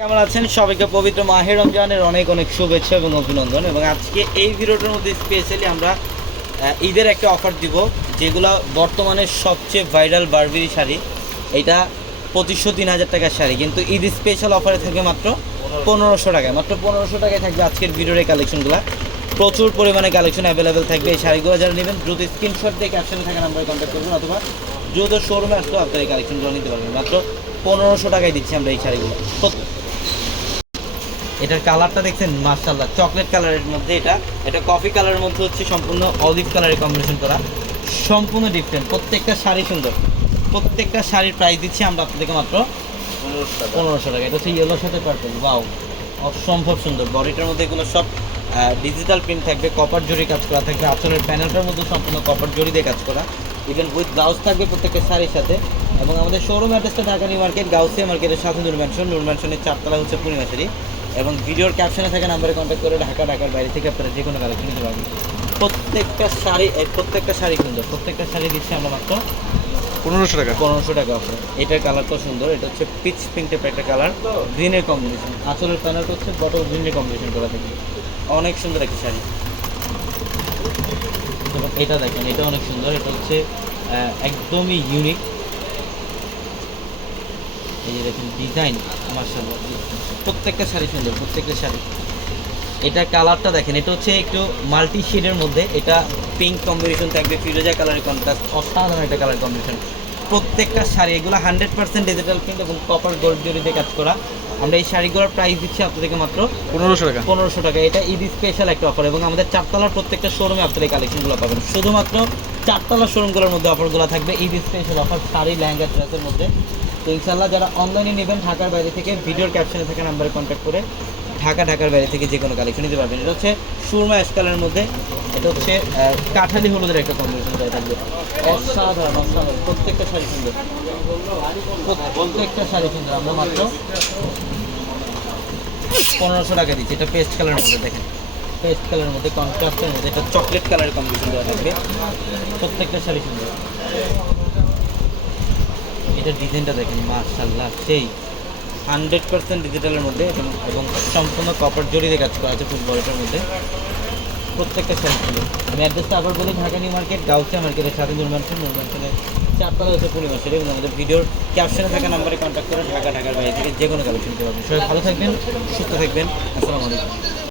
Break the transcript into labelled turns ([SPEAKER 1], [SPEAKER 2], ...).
[SPEAKER 1] কেমন আছেন? সবাইকে পবিত্র মাহের রমজানের অনেক অনেক শুভেচ্ছা এবং অভিনন্দন। এবং আজকে এই ভিডিওটার মধ্যে স্পেশালি আমরা ঈদের একটা অফার দিব, যেগুলো বর্তমানে সবচেয়ে ভাইরাল বারবিরি শাড়ি। এটা পঁচিশশো তিন হাজার টাকার শাড়ি, কিন্তু ঈদ স্পেশাল অফারে থাকবে মাত্র পনেরোশো টাকায়। মাত্র পনেরোশো টাকায় থাকবে আজকের ভিডিওর এই কালেকশনগুলো প্রচুর পরিমাণে কালেকশন অ্যাভেলেবেল থাকবে এই শাড়িগুলো। যারা নেবেন, দ্রুত স্ক্রিনশট দিয়ে ক্যাপশনে থাকা নাম্বারে কন্ট্যাক্ট করবেন, অথবা দ্রুত শোরুমে আসলেও আপনার এই কালেকশনগুলো নিতে পারবেন। মাত্র পনেরোশো টাকায় দিচ্ছি আমরা এই শাড়িগুলো। এটার কালারটা দেখছেন মার্শাল্লাহ চকলেট কালারের মধ্যে এটা। এটা কফি কালারের মধ্যে হচ্ছে সম্পূর্ণ অলিভ কালারের কম্বিনেশন করা। সম্পূর্ণ ডিফারেন্ট প্রত্যেকটা শাড়ি সুন্দর। প্রত্যেকটা শাড়ির প্রাইস দিচ্ছি আমরা আপনাদেরকে মাত্র পনেরোশো টাকা। এটা হচ্ছে ইয়েলোর সাথে পার্পল বাউ অসম্ভব সুন্দর। বডিটার মধ্যে এগুলো সব ডিজিটাল প্রিন্ট থাকবে কপার জরি কাজ করা থাকবে। আঁচলের প্যানেলটার মধ্যে সম্পূর্ণ কপার জরি দিয়ে কাজ করা। ইভেন উইথ ব্লাউজ থাকবে প্রত্যেকটা শাড়ির সাথে। এবং আমাদের শোরুম অ্যাড্রেসটা ঢাকা নিউ মার্কেট গাউসিয়া মার্কেটের সাথে নূর ম্যানশন নূর ম্যানশনের চারতলা হচ্ছে পূর্ণিমাশারি এবং ভিডিওর ক্যাপশনে থাকা নাম্বারে কন্ট্যাক্ট করে ঢাকা ঢাকার বাইরে থেকে আপনারা যে কোনো কালেকশন নিতে পারবেন। প্রত্যেকটা শাড়ি প্রত্যেকটা শাড়ি সুন্দর প্রত্যেকটা শাড়ি দিচ্ছি আমরা মাত্র
[SPEAKER 2] পনেরোশো টাকা।
[SPEAKER 1] পনেরোশো টাকা অফার এটার কালারটাও সুন্দর এটা হচ্ছে পিচ পিঙ্ক টাইপের একটা কালার গ্রিনের কম্বিনেশন আঁচলের কালারটা হচ্ছে বটল গ্রিনের কম্বিনেশন করা থাকে। অনেক সুন্দর একটা শাড়ি। এটা দেখেন এটা অনেক সুন্দর এটা হচ্ছে একদমই ইউনিক এই যে দেখেন ডিজাইন মার্শাল্লাহ প্রত্যেকটা শাড়ি সুন্দর, প্রত্যেকটা শাড়ি। এটা কালারটা দেখেন, এটা হচ্ছে একটু মাল্টি শেডের মধ্যে, এটা পিঙ্ক কম্বিনেশন থাকবে, ফিরোজা কালারের কন্ট্রাস্ট অসাধারণ একটা কালার কম্বিনেশন প্রত্যেকটা শাড়ি এগুলো হান্ড্রেড পার্সেন্ট ডিজিটাল প্রিন্ট এবং কপার গোল্ড জরিতে কাজ করা। আমরা এই শাড়িগুলোর প্রাইস দিচ্ছি আপনাদেরকে মাত্র
[SPEAKER 2] পনেরোশো টাকা।
[SPEAKER 1] পনেরোশো টাকা। এটা ঈদ স্পেশাল একটা অফার এবং আমাদের চারতলার প্রত্যেকটা শোরুমে আপনারা এই কালেকশনগুলো পাবেন। শুধুমাত্র চারতলা শোরুমগুলোর মধ্যে অফারগুলো থাকবে। ঈদ স্পেশাল অফার শাড়ি লেহেঙ্গা ড্রেসের মধ্যে। তো ইনশাল্লাহ যারা অনলাইনে নেবেন ঢাকার বাইরে থেকে ভিডিওর ক্যাপশনে থাকা নাম্বারে কন্ট্যাক্ট করে ঢাকা, ঢাকার বাইরে থেকে যে কোনো কালেকশন নিতে পারবেন। এটা হচ্ছে সুরমা স্কালের মধ্যে। এটা হচ্ছে কাঠালি হলুদের একটা কম্বিনেশন করা থাকবে। অসাধারণ অসাধারণ। প্রত্যেকটা শাড়ি সুন্দর। প্রত্যেকটা শাড়ি সুন্দর। আমরা মাত্র পনেরোশো টাকা দিচ্ছি। এটা পেস্ট কালারের মধ্যে, দেখেন। পেস্ট কালারের মধ্যে কন্ট্রাস্টের মধ্যে। এটা চকলেট কালারের কম্বিনেশন দেওয়া থাকবে। প্রত্যেকটা শাড়ি সুন্দর। এটা ডিজাইনটা দেখেন মার্শাল্লাহ সেই। হান্ড্রেড পার্সেন্ট ডিজিটালের মধ্যে এবং সম্পূর্ণ কপার জড়িয়ে কাজ করা আছে ফুটবলটার মধ্যে। প্রত্যেকটা সুন্দর আমি অ্যাড্রেসটা আবার বলি, ঢাকা নিউ মার্কেট, গাউসিয়া মার্কেটের সাথে নূর ম্যানশন নূর ম্যানশনের চারতলা হচ্ছে পূর্ণিমাসের এবং আমাদের ভিডিওর ক্যাপশনে থাকা নাম্বারে কন্ট্যাক্ট করে ঢাকা, ঢাকার বাইরে থেকে যে কোনো কালেকশন শুনতে পারবেন। সবাই ভালো থাকবেন, সুস্থ থাকবেন। আসসালামু আলাইকুম।